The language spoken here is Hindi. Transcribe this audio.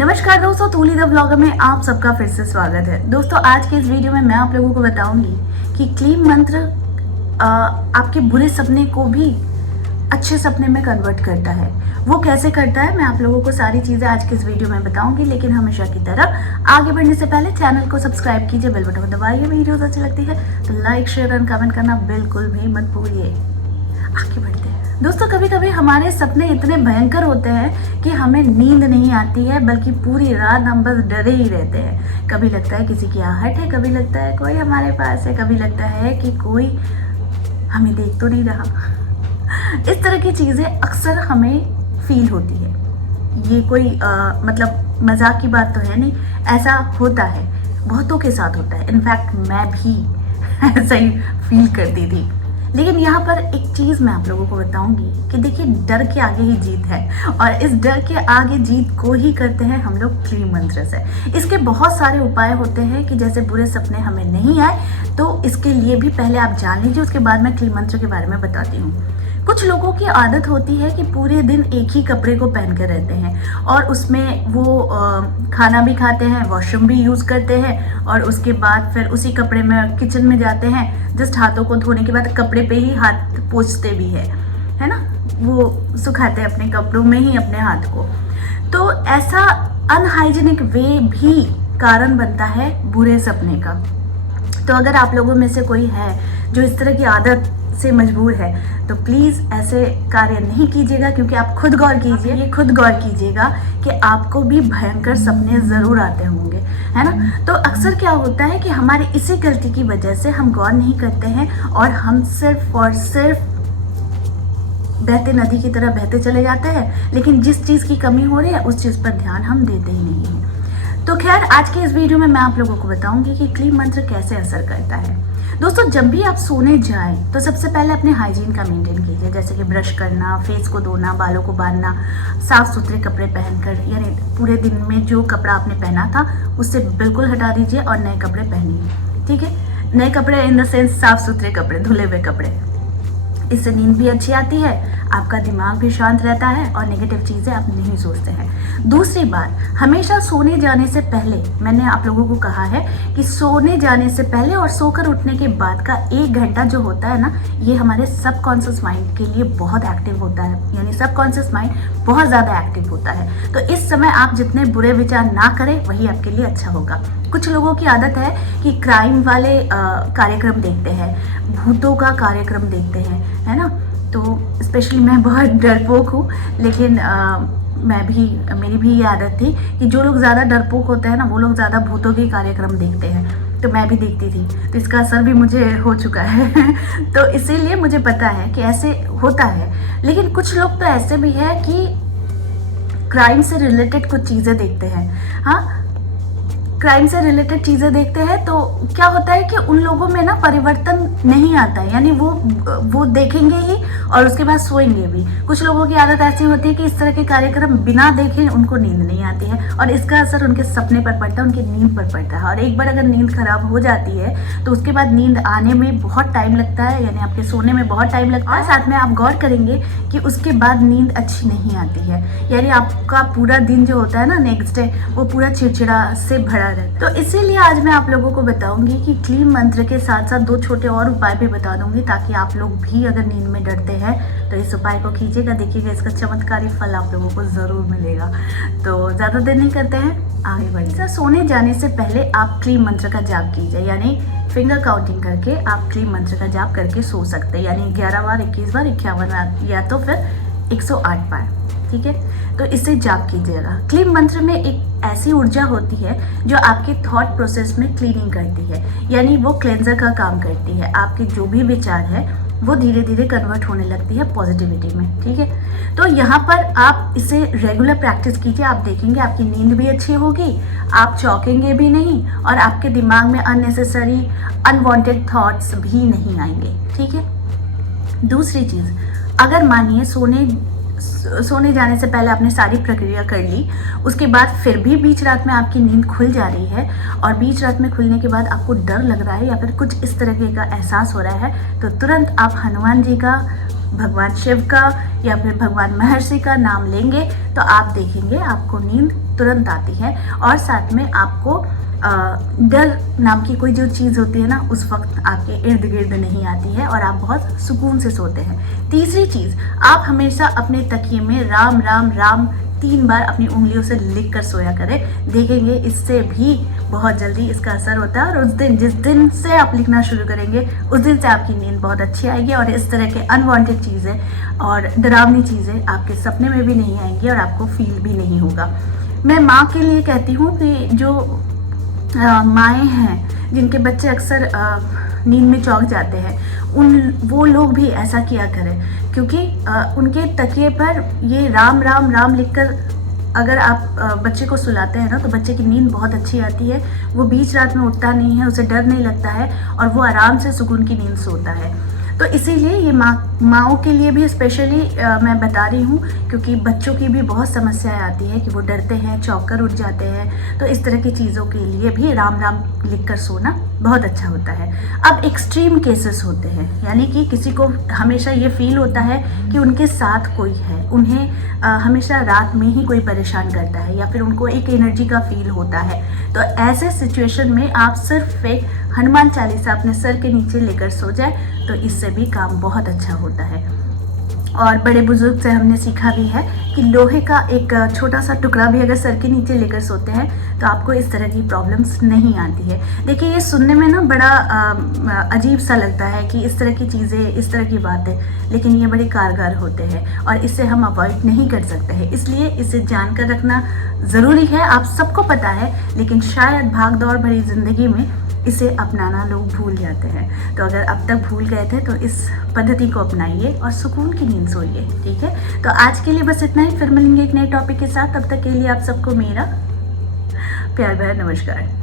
नमस्कार दोस्तों, तूली द ब्लॉगर में आप सबका फिर से स्वागत है। दोस्तों आज के इस वीडियो में मैं आप लोगों को बताऊंगी कि क्लीम मंत्र आपके बुरे सपने को भी अच्छे सपने में कन्वर्ट करता है। वो कैसे करता है मैं आप लोगों को सारी चीज़ें आज के इस वीडियो में बताऊंगी। लेकिन हमेशा की तरह आगे बढ़ने से पहले चैनल को सब्सक्राइब कीजिए, बेल बटन दबाइए। वीडियोस अच्छी लगती है तो लाइक शेयर और कमेंट करना बिल्कुल भी मत भूलिए। आगे बढ़ते हैं दोस्तों। कभी कभी हमारे सपने इतने भयंकर होते हैं कि हमें नींद नहीं आती है, बल्कि पूरी रात हम बस डरे ही रहते हैं। कभी लगता है किसी की आहट है, कभी लगता है कोई हमारे पास है, कभी लगता है कि कोई हमें देख तो नहीं रहा। इस तरह की चीज़ें अक्सर हमें फील होती है। ये कोई मतलब मजाक की बात तो है नहीं, ऐसा होता है, बहुतों के साथ होता है। इनफैक्ट मैं भी ऐसा ही फील करती थी। लेकिन यहाँ पर एक चीज़ मैं आप लोगों को बताऊंगी कि देखिए, डर के आगे ही जीत है, और इस डर के आगे जीत को ही करते हैं हम लोग क्लीम मंत्र से। इसके बहुत सारे उपाय होते हैं कि जैसे बुरे सपने हमें नहीं आए, तो इसके लिए भी पहले आप जान लीजिए, उसके बाद मैं क्लीम मंत्र के बारे में बताती हूँ। कुछ लोगों की आदत होती है कि पूरे दिन एक ही कपड़े को पहन कर रहते हैं, और उसमें वो खाना भी खाते हैं, वॉशरूम भी यूज़ करते हैं, और उसके बाद फिर उसी कपड़े में किचन में जाते हैं। जस्ट हाथों को धोने के बाद कपड़े पे ही हाथ पोंछते भी है ना, वो सुखाते हैं अपने कपड़ों में ही अपने हाथ को। तो ऐसा अनहाइजीनिक वे भी कारण बनता है बुरे सपने का। तो अगर आप लोगों में से कोई है जो इस तरह की आदत से मजबूर है, तो प्लीज़ ऐसे कार्य नहीं कीजिएगा, क्योंकि आप खुद गौर कीजिए, ये खुद गौर कीजिएगा कि आपको भी भयंकर सपने ज़रूर आते होंगे, है ना। तो अक्सर क्या होता है कि हमारी इसी गलती की वजह से हम गौर नहीं करते हैं, और हम सिर्फ और सिर्फ बहते नदी की तरह बहते चले जाते हैं। लेकिन जिस चीज़ की कमी हो रही है उस चीज़ पर ध्यान हम देते ही नहीं हैं। तो खैर, आज के इस वीडियो में मैं आप लोगों को बताऊंगी कि क्लीम मंत्र कैसे असर करता है। दोस्तों, जब भी आप सोने जाएं तो सबसे पहले अपने हाइजीन का मेंटेन कीजिए, जैसे कि ब्रश करना, फेस को धोना, बालों को बांधना, साफ सुथरे कपड़े पहनकर, यानी पूरे दिन में जो कपड़ा आपने पहना था उससे बिल्कुल हटा दीजिए और नए कपड़े पहनिए। ठीक है, नए कपड़े इन द सेंस साफ सुथरे कपड़े, धुले हुए कपड़े। इससे नींद भी अच्छी आती है, आपका दिमाग भी शांत रहता है, और नेगेटिव चीज़ें आप नहीं सोचते हैं। दूसरी बात, हमेशा सोने जाने से पहले, मैंने आप लोगों को कहा है कि सोने जाने से पहले और सोकर उठने के बाद का 1 घंटा जो होता है ना, ये हमारे सबकॉन्शियस माइंड के लिए बहुत एक्टिव होता है। यानी सबकॉन्शियस माइंड बहुत ज़्यादा एक्टिव होता है। तो इस समय आप जितने बुरे विचार ना करें वही आपके लिए अच्छा होगा। कुछ लोगों की आदत है कि क्राइम वाले कार्यक्रम देखते हैं, भूतों का कार्यक्रम देखते हैं, है ना। तो स्पेशली मैं बहुत डरपोक हूँ, लेकिन मेरी भी ये आदत थी कि जो लोग ज़्यादा डरपोक होते हैं ना, वो लोग ज़्यादा भूतों के कार्यक्रम देखते हैं। तो मैं भी देखती थी, तो इसका असर भी मुझे हो चुका है। तो इसीलिए मुझे पता है कि ऐसे होता है। लेकिन कुछ लोग तो ऐसे भी है कि क्राइम से रिलेटेड कुछ चीज़ें देखते हैं। हाँ, क्राइम से रिलेटेड चीज़ें देखते हैं तो क्या होता है कि उन लोगों में ना परिवर्तन नहीं आता है। यानी वो देखेंगे ही और उसके बाद सोएंगे भी। कुछ लोगों की आदत ऐसी होती है कि इस तरह के कार्यक्रम बिना देखे उनको नींद नहीं आती है, और इसका असर उनके सपने पर पड़ता है, उनकी नींद पर पड़ता है। और एक बार अगर नींद खराब हो जाती है तो उसके बाद नींद आने में बहुत टाइम लगता है, यानी आपके सोने में बहुत टाइम लगता है। साथ में आप गौर करेंगे कि उसके बाद नींद अच्छी नहीं आती है, यानी आपका पूरा दिन जो होता है ना नेक्स्ट डे, वो पूरा चिड़चिड़ा से भरा। तो इसीलिए आज मैं आप लोगों को बताऊंगी कि क्लीम मंत्र के साथ साथ 2 छोटे और उपाय भी बता दूंगी, ताकि आप लोग भी अगर नींद में डरते हैं तो इस उपाय को कीजिएगा। देखिएगा, इसका चमत्कारी फल आप लोगों को ज़रूर मिलेगा। तो ज़्यादा देर नहीं करते हैं, आगे बढ़िए। सोने जाने से पहले आप क्लीम मंत्र का जाप कीजिए, यानी फिंगर काउंटिंग करके आप क्लीम मंत्र का जाप करके सो सकते हैं। यानी 11 बार, 21 बार, 51 बार, या तो फिर 108 बार। ठीक है, तो इससे जाप कीजिएगा। क्लीम मंत्र में एक ऐसी ऊर्जा होती है जो आपके थॉट प्रोसेस में क्लीनिंग करती है, यानी वो क्लेंजर का काम करती है। आपके जो भी विचार है वो धीरे धीरे कन्वर्ट होने लगती है पॉजिटिविटी में। ठीक है, तो यहाँ पर आप इसे रेगुलर प्रैक्टिस कीजिए। आप देखेंगे आपकी नींद भी अच्छी होगी, आप चौंकेंगे भी नहीं, और आपके दिमाग में अननेसेसरी अनवांटेड थॉट्स भी नहीं आएंगे। ठीक है, दूसरी चीज़, अगर मानिए सोने जाने से पहले आपने सारी प्रक्रिया कर ली, उसके बाद फिर भी बीच रात में आपकी नींद खुल जा रही है, और बीच रात में खुलने के बाद आपको डर लग रहा है या फिर कुछ इस तरह का एहसास हो रहा है, तो तुरंत आप हनुमान जी का भगवान शिव का या फिर भगवान महर्षि का नाम लेंगे तो आप देखेंगे आपको नींद तुरंत आती है, और साथ में आपको डर नाम की कोई जो चीज़ होती है ना, उस वक्त आपके इर्द गिर्द नहीं आती है और आप बहुत सुकून से सोते हैं। तीसरी चीज़, आप हमेशा अपने तकिए में राम राम राम 3 बार अपनी उंगलियों से लिख कर सोया करें। देखेंगे इससे भी बहुत जल्दी इसका असर होता है, और उस दिन जिस दिन से आप लिखना शुरू करेंगे उस दिन से आपकी नींद बहुत अच्छी आएगी, और इस तरह के अनवांटेड चीज़ें और डरावनी चीज़ें आपके सपने में भी नहीं आएंगी और आपको फील भी नहीं होगा। मैं माँ के लिए कहती हूँ कि जो माएँ हैं जिनके बच्चे अक्सर नींद में चौंक जाते हैं, वो लोग भी ऐसा किया करें, क्योंकि उनके तकिए पर ये राम राम राम लिखकर अगर आप बच्चे को सुलाते हैं ना, तो बच्चे की नींद बहुत अच्छी आती है। वो बीच रात में उठता नहीं है, उसे डर नहीं लगता है, और वो आराम से सुकून की नींद सोता है। तो इसीलिए ये माँओं के लिए भी स्पेशली मैं बता रही हूँ, क्योंकि बच्चों की भी बहुत समस्याएं आती हैं कि वो डरते हैं, चौंक कर उठ जाते हैं। तो इस तरह की चीज़ों के लिए भी राम राम लिख कर सोना बहुत अच्छा होता है। अब एक्सट्रीम केसेस होते हैं, यानी कि किसी को हमेशा ये फील होता है कि उनके साथ कोई है, उन्हें हमेशा रात में ही कोई परेशान करता है, या फिर उनको एक एनर्जी का फील होता है। तो ऐसे सिचुएशन में आप सिर्फ एक हनुमान चालीसा अपने सर के नीचे लेकर सो जाए, तो इससे भी काम बहुत अच्छा होता है। और बड़े बुजुर्ग से हमने सीखा भी है कि लोहे का एक छोटा सा टुकड़ा भी अगर सर के नीचे लेकर सोते हैं तो आपको इस तरह की प्रॉब्लम्स नहीं आती है। देखिए, ये सुनने में ना बड़ा अजीब सा लगता है कि इस तरह की चीज़ें, इस तरह की बातें, लेकिन ये बड़े कारगर होते हैं और इससे हम अवॉइड नहीं कर सकते हैं। इसलिए इसे जानकर रखना ज़रूरी है। आप सबको पता है, लेकिन शायद भाग दौड़ भरी ज़िंदगी में इसे अपनाना लोग भूल जाते हैं। तो अगर अब तक भूल गए थे तो इस पद्धति को अपनाइए और सुकून की नींद सोइए। ठीक है, तो आज के लिए बस इतना ही। फिर मिलेंगे एक नए टॉपिक के साथ। तब तक के लिए आप सबको मेरा प्यार भरा नमस्कार।